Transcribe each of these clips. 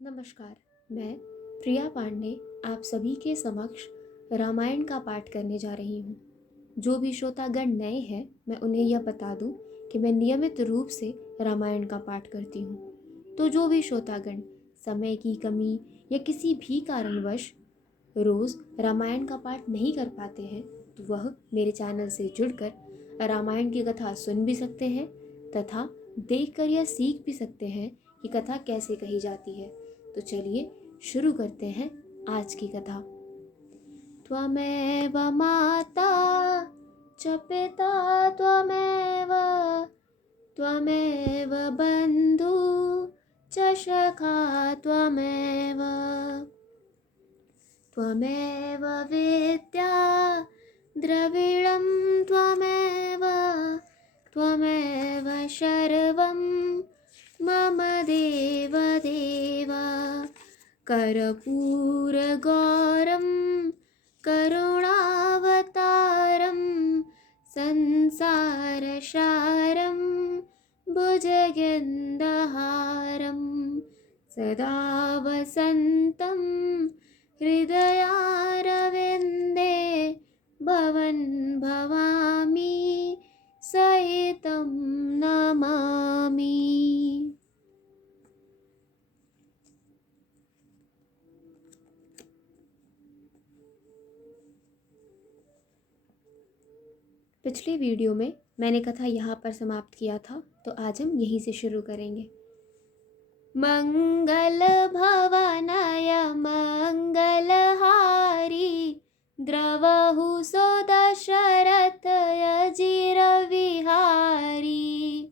नमस्कार। मैं प्रिया पांडे आप सभी के समक्ष रामायण का पाठ करने जा रही हूँ। जो भी श्रोतागण नए हैं, मैं उन्हें यह बता दूँ कि मैं नियमित रूप से रामायण का पाठ करती हूँ। तो जो भी श्रोतागण समय की कमी या किसी भी कारणवश रोज़ रामायण का पाठ नहीं कर पाते हैं, तो वह मेरे चैनल से जुड़कर रामायण की कथा सुन भी सकते हैं तथा देखकर यह सीख भी सकते हैं कि कथा कैसे कही जाती है। तो चलिए शुरू करते हैं आज की कथा। त्वमेव माता च पिता त्वमेव त्वमेव बन्धु च सखा त्वमेव त्वमेव विद्या द्रविणं त्वमेव त्वमेव सर्वं मम देवदेव कर्पूरगौरं करुणावतारं संसारसारं भुजगेन्दहारं सदा वसन्तं हृदयारविन्दे भवन् भवामि सहितं नमामि। पिछली वीडियो में मैंने कथा यहाँ पर समाप्त किया था, तो आज हम यहीं से शुरू करेंगे। मंगल भवनय मंगलहारी द्रवहु सो दशरथ अजिर विहारी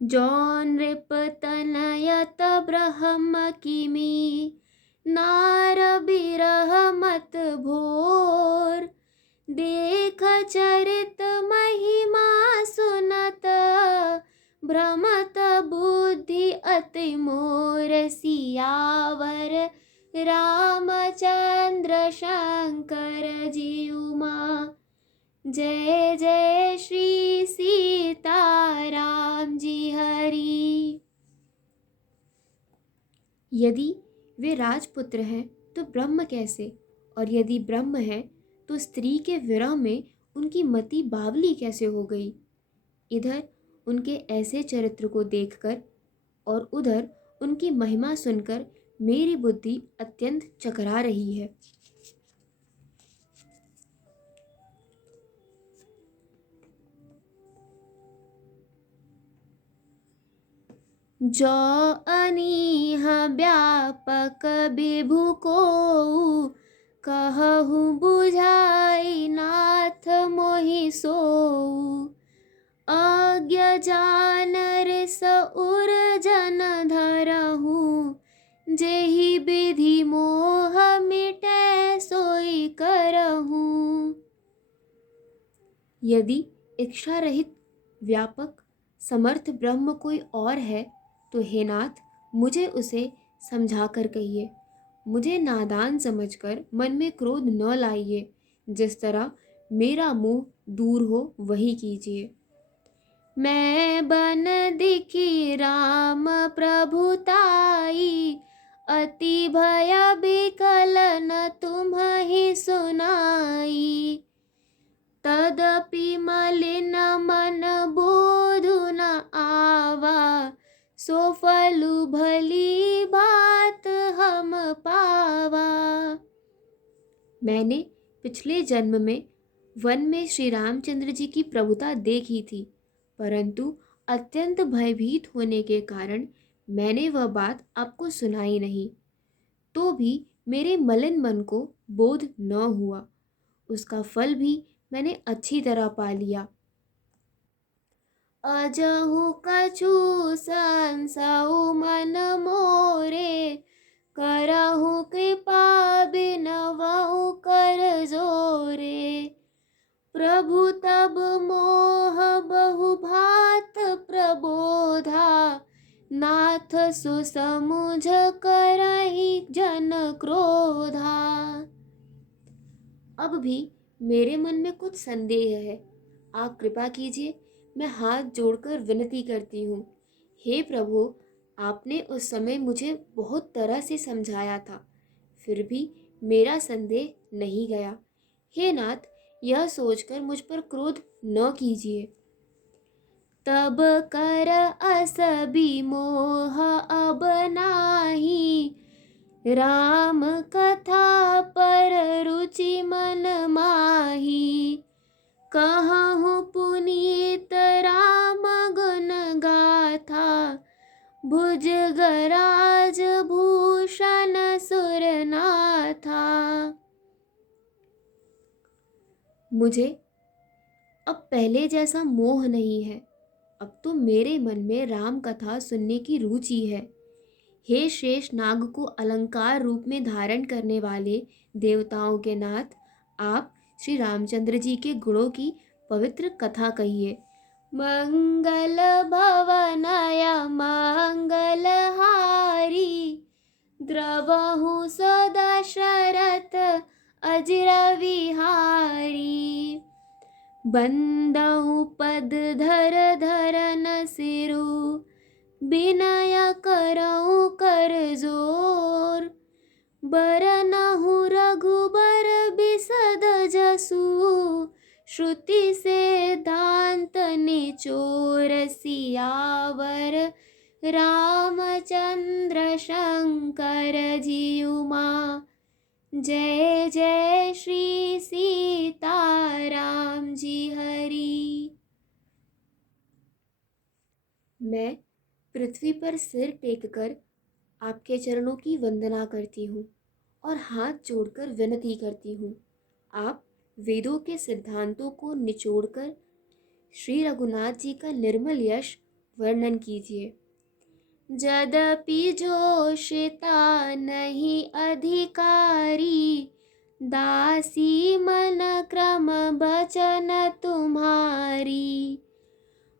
जो नृपतनयत ब्रह्म किमी नार बिरह मत भोर देख चरित महिमा सुनत भ्रमत बुद्धि अति मोर सियावर रामचंद्र शंकर जीउमा जय जय श्री सीताराम जी हरि। यदि वे राजपुत्र हैं तो ब्रह्म कैसे, और यदि ब्रह्म है तो स्त्री के विरह में उनकी मति बावली कैसे हो गई। इधर उनके ऐसे चरित्र को देखकर और उधर उनकी महिमा सुनकर मेरी बुद्धि अत्यंत चकरा रही है। जो अनीह व्यापक विभु को कहु बुझाई नाथ मोहि सोऊ अज्ञ जान रिस उर जन धरहु जेहि विधि मोह मिटे सोई करहु। यदि इच्छा रहित व्यापक समर्थ ब्रह्म कोई और है तो हे नाथ, मुझे उसे समझा कर कहिए। मुझे नादान समझकर मन में क्रोध न लाइए। जिस तरह मेरा मुंह दूर हो वही कीजिए। मैं बन दिखी राम प्रभुताई अति भय विकल न तुम्हि सुनाई तदपि मलिन मन बोधु न आवा सो फलु भली बात हम पावा। मैंने पिछले जन्म में वन में श्री रामचंद्र जी की प्रभुता देखी थी, परंतु अत्यंत भयभीत होने के कारण मैंने वह बात आपको सुनाई नहीं। तो भी मेरे मलिन मन को बोध न हुआ। उसका फल भी मैंने अच्छी तरह पा लिया। अजहु कछु संसहु मन मोरे करहु कृपा बिनवहु कर जोरे प्रभु तब मोह बहु भात प्रबोधा नाथ सुसमुझ करहि जन क्रोधा। अब भी मेरे मन में कुछ संदेह है, आप कृपा कीजिए। मैं हाथ जोड़कर विनती करती हूँ, हे प्रभु, आपने उस समय मुझे बहुत तरह से समझाया था, फिर भी मेरा संदेह नहीं गया। हे नाथ, यह सोचकर मुझ पर क्रोध न कीजिए। तब कर असबी मोह अब नाही, राम कथा पर रुचि मन माही। कहूँ पुनीत राम गुण गाथा, भुजगराज भूषण सुरनाथा। मुझे अब पहले जैसा मोह नहीं है। अब तो मेरे मन में राम कथा सुनने की रुचि है। हे शेष नाग को अलंकार रूप में धारण करने वाले देवताओं के नाथ, आप श्री रामचंद्र जी के गुणों की पवित्र कथा कहिए। मंगल भवनय मंगल हारी, द्रवहु सदशरथ अजिर विहारी। बंदहु पद धर धरन सिरु, बिनय करऊँ कर जोर। बरनहु रघुबर बिसद जसु, श्रुति से दांत निचोर। सियावर रामचंद्र शंकर जियुमा, जय जय श्री सीताराम जी हरि। मैं पृथ्वी पर सिर टेककर आपके चरणों की वंदना करती हूँ और हाथ जोड़कर विनती करती हूँ। आप वेदों के सिद्धांतों को निचोड़कर श्री रघुनाथ जी का निर्मल यश वर्णन कीजिए। यद्यपि जोशिता नहीं अधिकारी, दासी मन क्रम बचन तुम्हारी।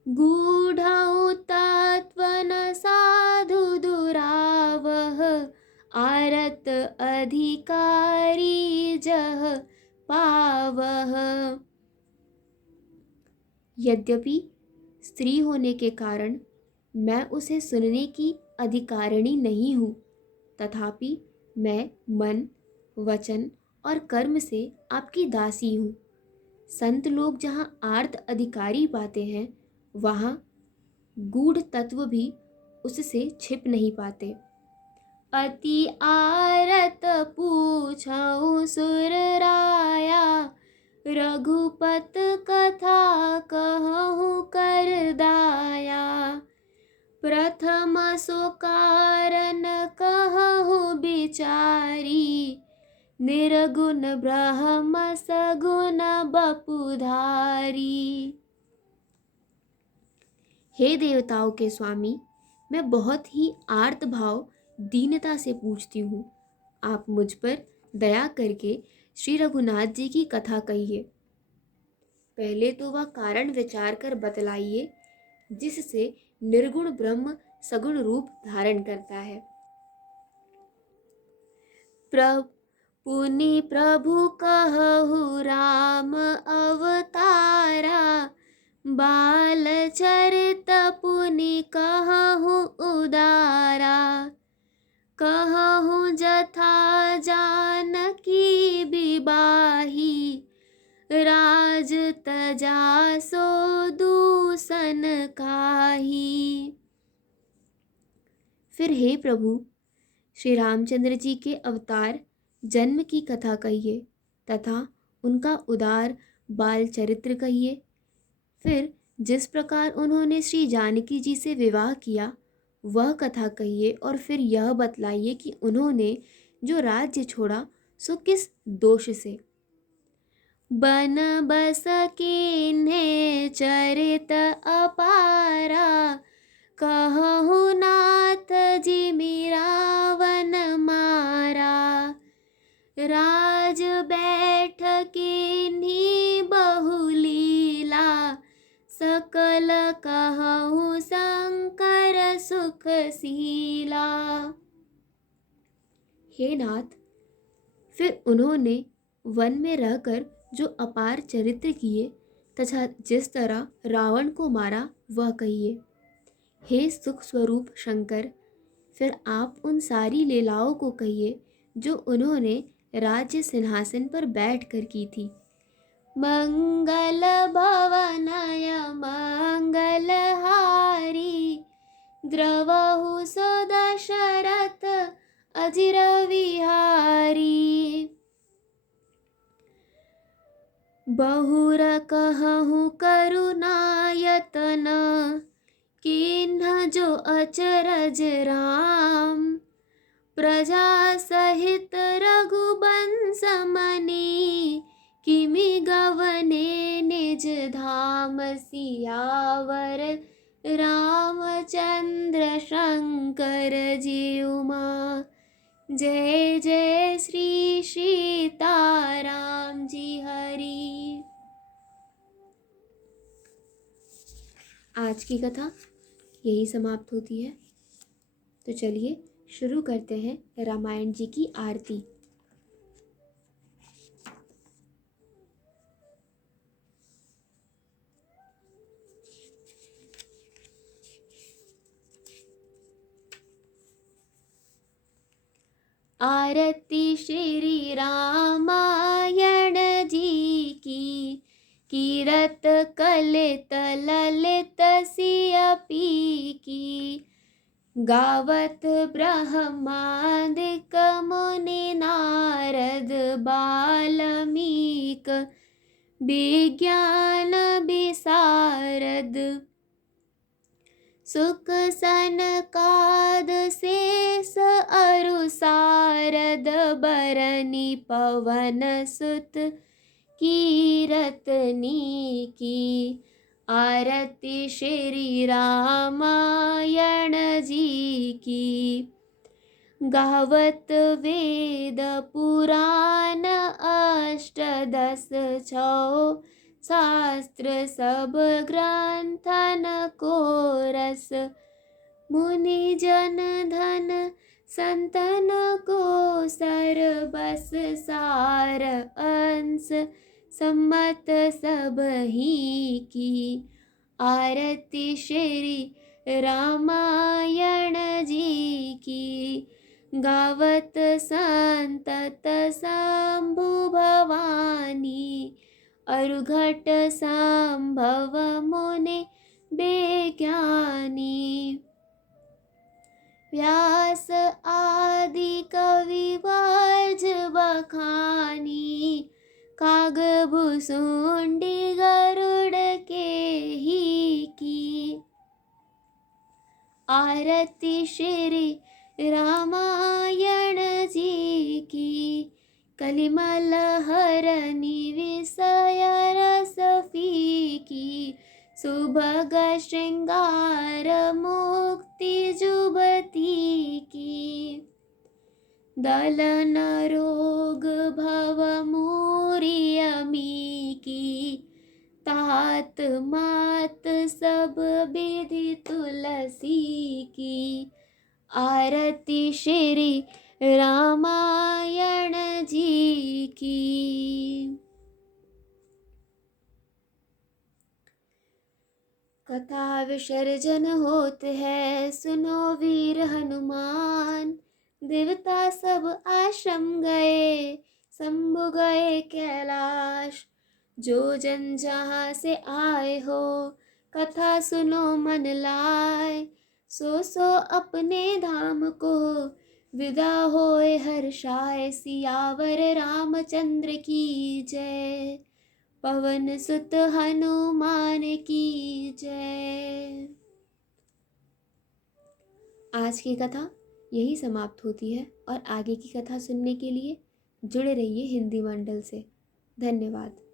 गूढ़उ तत्व न साधु दुरावह, आरत अधिकारी जह पावह। यद्यपि स्त्री होने के कारण मैं उसे सुनने की अधिकारिणी नहीं हूँ, तथापि मैं मन, वचन और कर्म से आपकी दासी हूँ। संत लोग जहाँ आर्त अधिकारी पाते हैं, वहाँ गूढ़ तत्व भी उससे छिप नहीं पाते। अति आरत पूछऊँ सुर राया, रघुपत कथा कहूँ कर दाया। प्रथम सो कारण कहूँ बिचारी, निर्गुण ब्रह्म सगुण बपुधारी। हे देवताओं के स्वामी, मैं बहुत ही आर्त भाव दीनता से पूछती हूँ, आप मुझ पर दया करके श्री रघुनाथ जी की कथा कहिए। पहले तो वह कारण विचार कर बतलाइए जिससे निर्गुण ब्रह्म सगुण रूप धारण करता है। पुनि प्रभु कहु राम अवतारा, बाल चरित पुनि कहु उदारा। कहु जथा जानकी बिबाही, राज तजा सो दूसन काही। फिर हे प्रभु, श्री रामचंद्र जी के अवतार जन्म की कथा कहिए तथा उनका उदार बाल चरित्र कहिए। फिर जिस प्रकार उन्होंने श्री जानकी जी से विवाह किया वह कथा कहिए, और फिर यह बतलाइए कि उन्होंने जो राज्य छोड़ा सो किस दोष से। बन बस कीन्हे चरित अपारा, कहु नाथ जी रावण मारा। राज बैठ कीन्ही बहुलीला, सकल कहु शंकर सुखशीला। हे नाथ, फिर उन्होंने वन में रहकर जो अपार चरित्र किए तथा जिस तरह रावण को मारा वह कहिए। हे सुख स्वरूप शंकर, फिर आप उन सारी लीलाओं को कहिए जो उन्होंने राज्य सिंहासन पर बैठ कर की थी। मंगल भवनय मंगलहारी, द्रवहु सो दशरथ अजिर विहारी। बहुर कहूँ करुणायतन, किन्ह जो अचरज राम। प्रजा सहित रघुबंश मनी, किमि गवने निज धाम। सियावर रामचंद्र शंकर जीउमा, जय जय श्री सीताराम जी हरि। आज की कथा यही समाप्त होती है। तो चलिए शुरू करते हैं रामायण जी की आरती। आरती श्री रामायण जी की, कीरत कलित ललित सियपी की। गावत ब्रह्मादिक मुनि नारद, बाल्मीक विज्ञान विशारद। सुख सनकाद शेष अरु सारद, बरनी पवन सुत कीरतनी की। आरती श्री रामायण जी की, गावत वेद पुराण अष्टदश छौ। शास्त्र सब ग्रंथन को रस, मुनि जन धन संतन को सर। बस सार अंश सम्मत सब ही की। आरती श्री रामायण जी की, गावत संतत शंभु भवानी। अरुघट संभव मुनि विज्ञानी। व्यास आदि कवि वर्ज बखानी। कागभुसुंडी गरुड़ के ही की। आरती श्री रामायण जी की, कलिमल हरनि विषय रस फीकी। सुभग श्रृंगार मुक्ति जुबती की। दलन रोग भव मूरी अमी की। तात मात सब विधि तुलसी की। आरती श्री रामायण जी की। कथा विसर्जन होत है, सुनो वीर हनुमान। देवता सब आश्रम गए, शंभु गए कैलाश। जो जन जहाँ से आए हो, कथा सुनो मन लाए। सो अपने धाम को विदा होए हर्षाए। सियावर रामचंद्र की जय, पवन सुत हनुमान की जय। आज की कथा यही समाप्त होती है और आगे की कथा सुनने के लिए जुड़े रहिए हिंदी मंडल से। धन्यवाद।